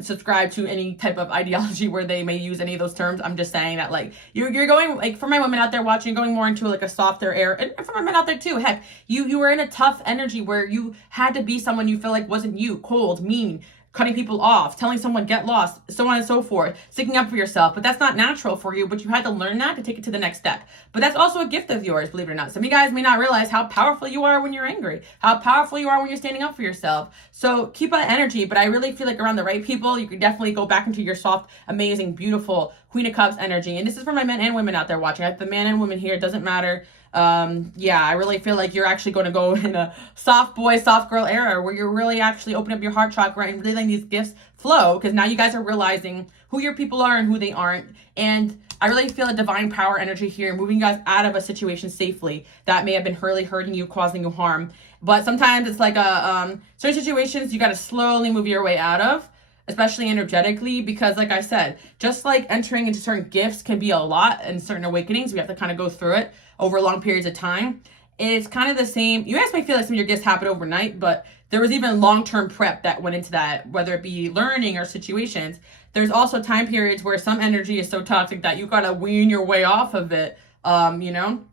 subscribe to any type of ideology where they may use any of those terms. I'm just saying that, like, you're going, like, for my women out there watching, going more into like a softer era, and for my men out there too. Heck, you were in a tough energy where you had to be someone you feel like wasn't you, cold, mean, cutting people off, telling someone get lost, so on and so forth, sticking up for yourself. But that's not natural for you, but you had to learn that to take it to the next step. But that's also a gift of yours, believe it or not. Some of you guys may not realize how powerful you are when you're angry, how powerful you are when you're standing up for yourself. So keep that energy, but I really feel like around the right people, you can definitely go back into your soft, amazing, beautiful Queen of Cups energy. And this is for my men and women out there watching. I have the man and women here. It doesn't matter. Yeah, I really feel like you're actually going to go in a soft boy, soft girl era where you're really actually opening up your heart chakra and really letting these gifts flow, because now you guys are realizing who your people are and who they aren't. And I really feel a divine power energy here, moving you guys out of a situation safely that may have been really hurting you, causing you harm. But sometimes it's like certain situations you got to slowly move your way out of, especially energetically, because like I said, just like entering into certain gifts can be a lot, and certain awakenings, we have to kind of go through it over long periods of time. It's kind of the same. You guys may feel like some of your gifts happen overnight, but there was even long-term prep that went into that, whether it be learning or situations. There's also time periods where some energy is so toxic that you got to wean your way off of it, you know?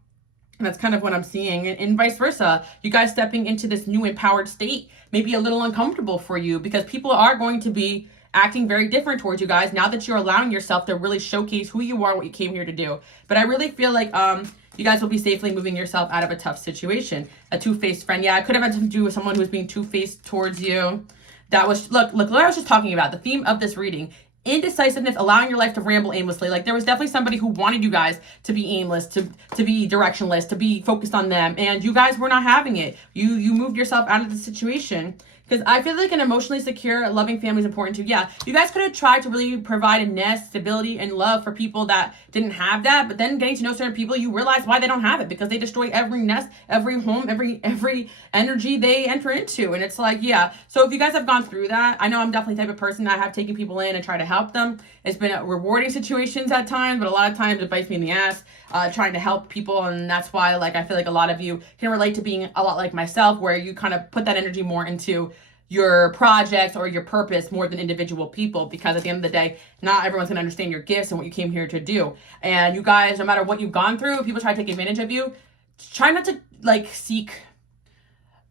And that's kind of what I'm seeing. And vice versa. You guys stepping into this new empowered state may be a little uncomfortable for you, because people are going to be acting very different towards you guys now that you're allowing yourself to really showcase who you are, what you came here to do. But I really feel like you guys will be safely moving yourself out of a tough situation. A two-faced friend. Yeah, it could have had to do with someone who was being two-faced towards you. That was, look what I was just talking about. The theme of this reading. Indecisiveness, allowing your life to ramble aimlessly. Like, there was definitely somebody who wanted you guys to be aimless, to be directionless, to be focused on them, and you guys were not having it. You moved yourself out of the situation, because I feel like an emotionally secure, loving family is important too. Yeah, you guys could have tried to really provide a nest, stability, and love for people that didn't have that, but then getting to know certain people, you realize why they don't have it, because they destroy every nest, every home, every energy they enter into. And it's like, yeah. So if you guys have gone through that, I know I'm definitely the type of person that I have taken people in and try to help them. It's been rewarding situations at times, but a lot of times it bites me in the ass, trying to help people. And that's why, like, I feel like a lot of you can relate to being a lot like myself, where you kind of put that energy more into your projects or your purpose more than individual people, because at the end of the day, not everyone's gonna understand your gifts and what you came here to do. And you guys, no matter what you've gone through, people try to take advantage of you. Try not to seek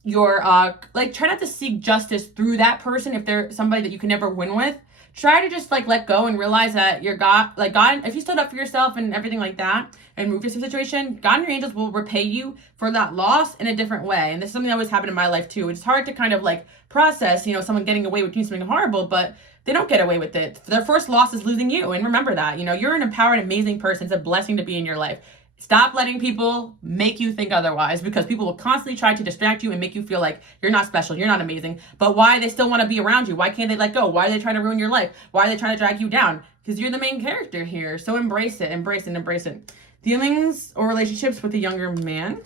your try not to seek justice through that person. If they're somebody that you can never win with, try to just let go and realize that you're God, if you stood up for yourself and everything like that and moved through the situation, God and your angels will repay you for that loss in a different way. And this is something that always happened in my life too. It's hard to kind of process, someone getting away with doing something horrible, but they don't get away with it. Their first loss is losing you. And remember that, you're an empowered, amazing person. It's a blessing to be in your life. Stop letting people make you think otherwise, because people will constantly try to distract you and make you feel like you're not special, you're not amazing. But why they still want to be around you? Why can't they let go? Why are they trying to ruin your life? Why are they trying to drag you down? Because you're the main character here. So embrace it, embrace it, embrace it. Dealings or relationships with a younger man.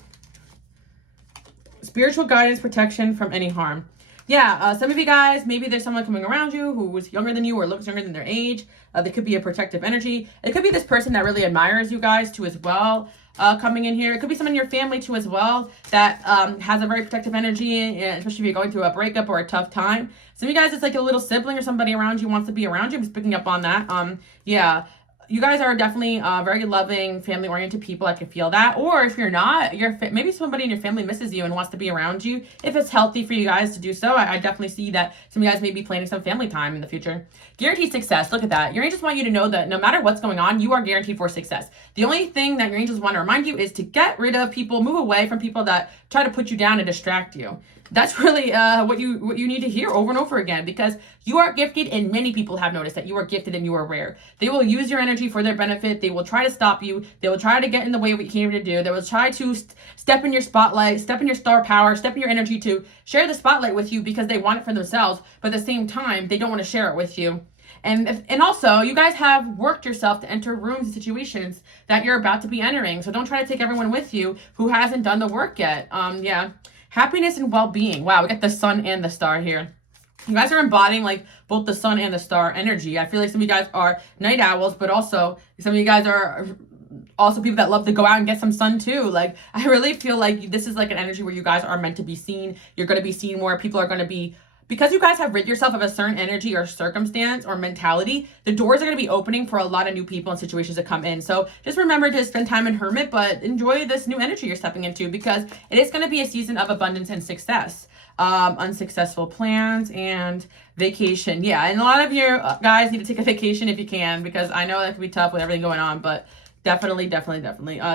Spiritual guidance, protection from any harm. Yeah, some of you guys, maybe there's someone coming around you who was younger than you or looks younger than their age. They could be a protective energy. It could be this person that really admires you guys too as well, coming in here. It could be someone in your family too as well that has a very protective energy, and especially if you're going through a breakup or a tough time. Some of you guys, it's like a little sibling or somebody around you wants to be around you. I'm just picking up on that. Yeah. You guys are definitely very loving, family-oriented people. I can feel that. Or if you're not, maybe somebody in your family misses you and wants to be around you. If it's healthy for you guys to do so, I definitely see that some of you guys may be planning some family time in the future. Guaranteed success. Look at that. Your angels want you to know that no matter what's going on, you are guaranteed for success. The only thing that your angels want to remind you is to get rid of people, move away from people that try to put you down and distract you. That's really what you need to hear over and over again, because you are gifted, and many people have noticed that you are gifted and you are rare. They will use your energy for their benefit. They will try to stop you. They will try to get in the way of what you came to do. They will try to step in your spotlight, step in your star power, step in your energy to share the spotlight with you because they want it for themselves, but at the same time, they don't want to share it with you. And also, you guys have worked yourself to enter rooms and situations that you're about to be entering. So don't try to take everyone with you who hasn't done the work yet. Yeah. Happiness and well-being. Wow, we got the sun and the star here. You guys are embodying both the sun and the star energy. I feel like some of you guys are night owls, but also some of you guys are also people that love to go out and get some sun too. I really feel like this is an energy where you guys are meant to be seen. You're going to be seen more. People are going to be, because you guys have rid yourself of a certain energy or circumstance or mentality, the doors are going to be opening for a lot of new people and situations to come in. So just remember to spend time in hermit, but enjoy this new energy you're stepping into, because it is going to be a season of abundance and success. Unsuccessful plans and vacation. Yeah, and a lot of you guys need to take a vacation if you can, because I know that can be tough with everything going on, but Definitely.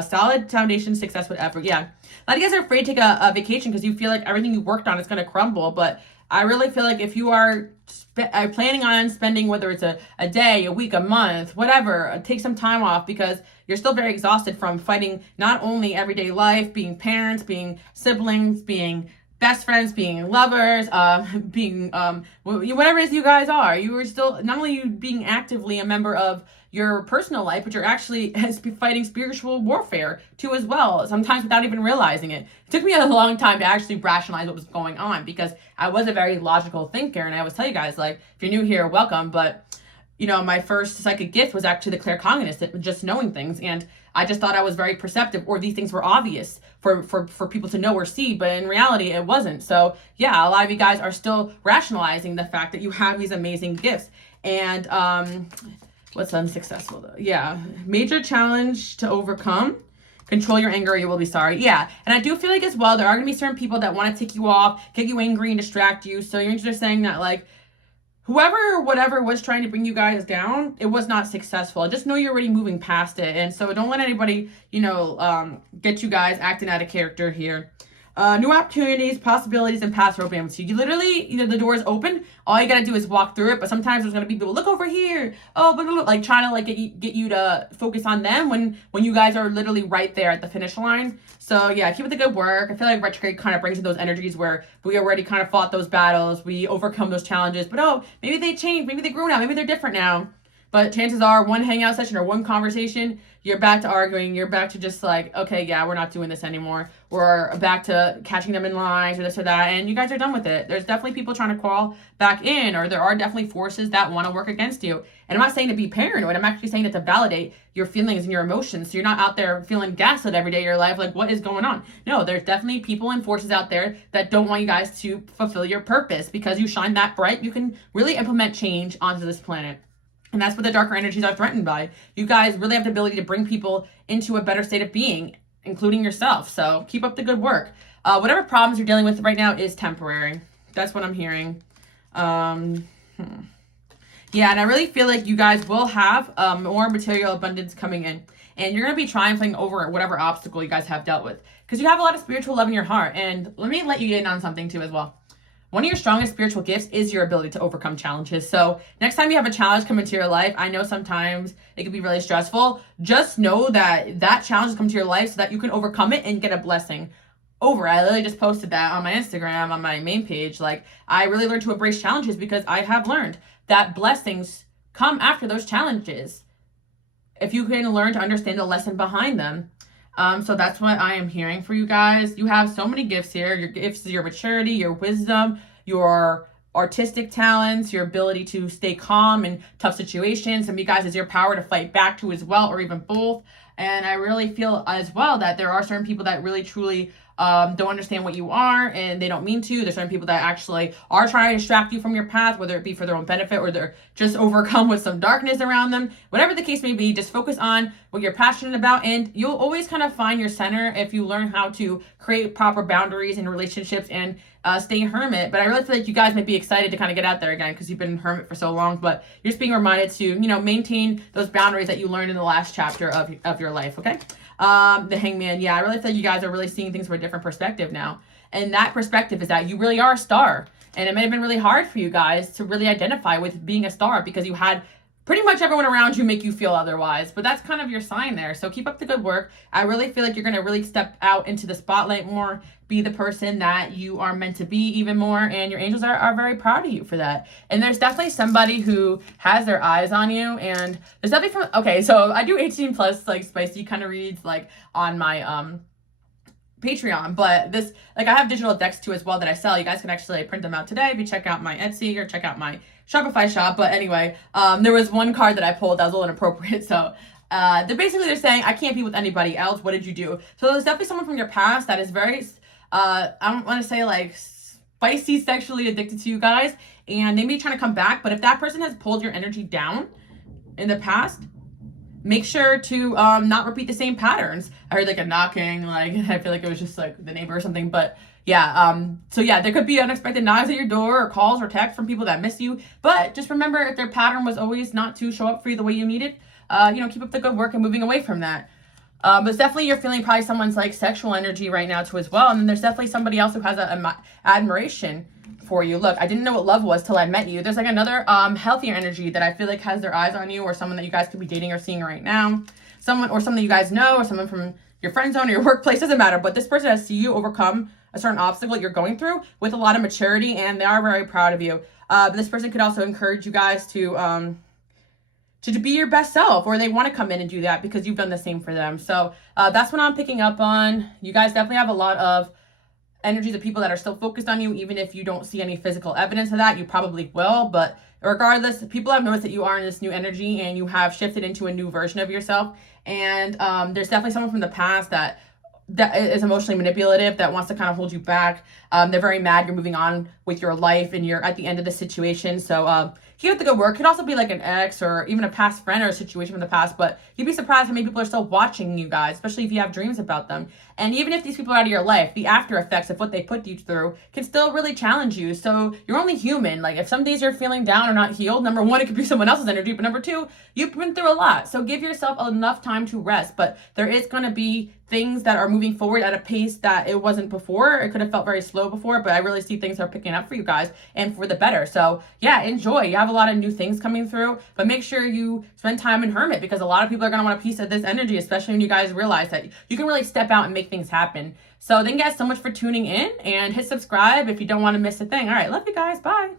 Solid foundation, success with effort. Yeah. A lot of you guys are afraid to take a vacation because you feel like everything you worked on is going to crumble. But I really feel like if you are planning on spending, whether it's a day, a week, a month, whatever, take some time off because you're still very exhausted from fighting not only everyday life, being parents, being siblings, being best friends, being lovers, being whatever it is you guys are. You are still not only you being actively a member of your personal life, but you're actually fighting spiritual warfare too as well, sometimes without even realizing it. It took me a long time to actually rationalize what was going on because I was a very logical thinker, and I always tell you guys, like, if you're new here, welcome, but my first psychic gift was actually the claircognizance, just knowing things, and I just thought I was very perceptive, or these things were obvious for people to know or see, but in reality, it wasn't. So yeah, a lot of you guys are still rationalizing the fact that you have these amazing gifts, and what's unsuccessful though? Yeah, major challenge to overcome. Control your anger or you will be sorry. Yeah, and I do feel like as well, there are going to be certain people that want to tick you off, get you angry, and distract you. So you're just saying that, like, whoever or whatever was trying to bring you guys down, it was not successful. Just know you're already moving past it. And so don't let anybody, get you guys acting out of character here. New opportunities, possibilities, and paths are open to you. You literally, the door is open. All you gotta do is walk through it. But sometimes there's gonna be people, look over here. Oh, blah, blah, blah, like trying to get you to focus on them when you guys are literally right there at the finish line. So yeah, keep up the good work. I feel like retrograde kind of brings in those energies where we already kind of fought those battles, we overcome those challenges. But maybe they changed, maybe they grew now, maybe they're different now. But chances are, one hangout session or one conversation, you're back to arguing. You're back to just like, okay, yeah, we're not doing this anymore. We're back to catching them in lines or this or that. And you guys are done with it. There's definitely people trying to crawl back in, or there are definitely forces that want to work against you. And I'm not saying to be paranoid. I'm actually saying it to validate your feelings and your emotions. So you're not out there feeling gaslit every day of your life. Like, what is going on? No, there's definitely people and forces out there that don't want you guys to fulfill your purpose. Because you shine that bright, you can really implement change onto this planet. And that's what the darker energies are threatened by. You guys really have the ability to bring people into a better state of being, including yourself. So keep up the good work. Whatever problems you're dealing with right now is temporary. That's what I'm hearing. Yeah, and I really feel like you guys will have more material abundance coming in. And you're going to be triumphing over whatever obstacle you guys have dealt with. Because you have a lot of spiritual love in your heart. And let me let you in on something too as well. One of your strongest spiritual gifts is your ability to overcome challenges. So next time you have a challenge come into your life, I know sometimes it can be really stressful. Just know that that challenge has come to your life so that you can overcome it and get a blessing over. I literally just posted that on my Instagram, on my main page. Like, I really learned to embrace challenges because I have learned that blessings come after those challenges, if you can learn to understand the lesson behind them. So that's what I am hearing for you guys. You have so many gifts here. Your gifts, your maturity, your wisdom, your artistic talents, your ability to stay calm in tough situations. Some of you guys is your power to fight back to as well, or even both. And I really feel as well that there are certain people that really truly don't understand what you are, and they don't mean to. There's certain people that actually are trying to distract you from your path, whether it be for their own benefit or they're just overcome with some darkness around them. Whatever the case may be, just focus on what you're passionate about, and you'll always kind of find your center if you learn how to create proper boundaries in relationships and stay a hermit. But I really feel like you guys might be excited to kind of get out there again because you've been a hermit for so long, but you're just being reminded to, maintain those boundaries that you learned in the last chapter of your life, okay? The Hangman, yeah, I really feel like you guys are really seeing things from a different perspective now. And that perspective is that you really are a star. And it may have been really hard for you guys to really identify with being a star because you had pretty much everyone around you make you feel otherwise. But that's kind of your sign there. So keep up the good work. I really feel like you're going to really step out into the spotlight more, be the person that you are meant to be even more. And your angels are very proud of you for that. And there's definitely somebody who has their eyes on you. And there's definitely okay, so I do 18 plus like spicy kind of reads like on my Patreon, but this, like, I have digital decks too as well that I sell. You guys can actually print them out today if you check out my Etsy or check out my Shopify shop. But anyway, there was one card that I pulled that was a little inappropriate. So they're saying, I can't be with anybody else. What did you do? So there's definitely someone from your past that is very, I don't want to say like spicy, sexually addicted to you guys, and they may be trying to come back. But if that person has pulled your energy down in the past, make sure to not repeat the same patterns. I heard like a knocking, like I feel like it was just like the neighbor or something. But yeah, so yeah, there could be unexpected knocks at your door or calls or texts from people that miss you. But just remember, if their pattern was always not to show up for you the way you needed, keep up the good work and moving away from that. But it's definitely you're feeling probably someone's like sexual energy right now too as well. And then there's definitely somebody else who has admiration for you. Look, I didn't know what love was till I met you. There's like another healthier energy that I feel like has their eyes on you, or someone that you guys could be dating or seeing right now. Someone you guys know, or someone from your friend zone or your workplace, doesn't matter. But this person has seen you overcome a certain obstacle you're going through with a lot of maturity, and they are very proud of you. But this person could also encourage you guys to be your best self, or they want to come in and do that because you've done the same for them. So that's what I'm picking up on. You guys definitely have a lot of energies of people that are still focused on you, even if you don't see any physical evidence of that. You probably will, but regardless, people have noticed that you are in this new energy and you have shifted into a new version of yourself. And there's definitely someone from the past that is emotionally manipulative, that wants to kind of hold you back. They're very mad you're moving on with your life and you're at the end of the situation. So keep up the good work. Could also be like an ex or even a past friend or a situation from the past, but you'd be surprised how many people are still watching you guys, especially if you have dreams about them. And even if these people are out of your life, the after effects of what they put you through can still really challenge you. So you're only human. Like if some days you're feeling down or not healed, number one, it could be someone else's energy, but number two, you've been through a lot. So give yourself enough time to rest, but there is going to be things that are moving forward at a pace that it wasn't before. It could have felt very slow before, but I really see things are picking up for you guys and for the better. So yeah, enjoy. You have a lot of new things coming through, but make sure you spend time in hermit, because a lot of people are going to want a piece of this energy, especially when you guys realize that you can really step out and make things happen. So thank you guys so much for tuning in, and hit subscribe if you don't want to miss a thing. All right, love you guys. Bye.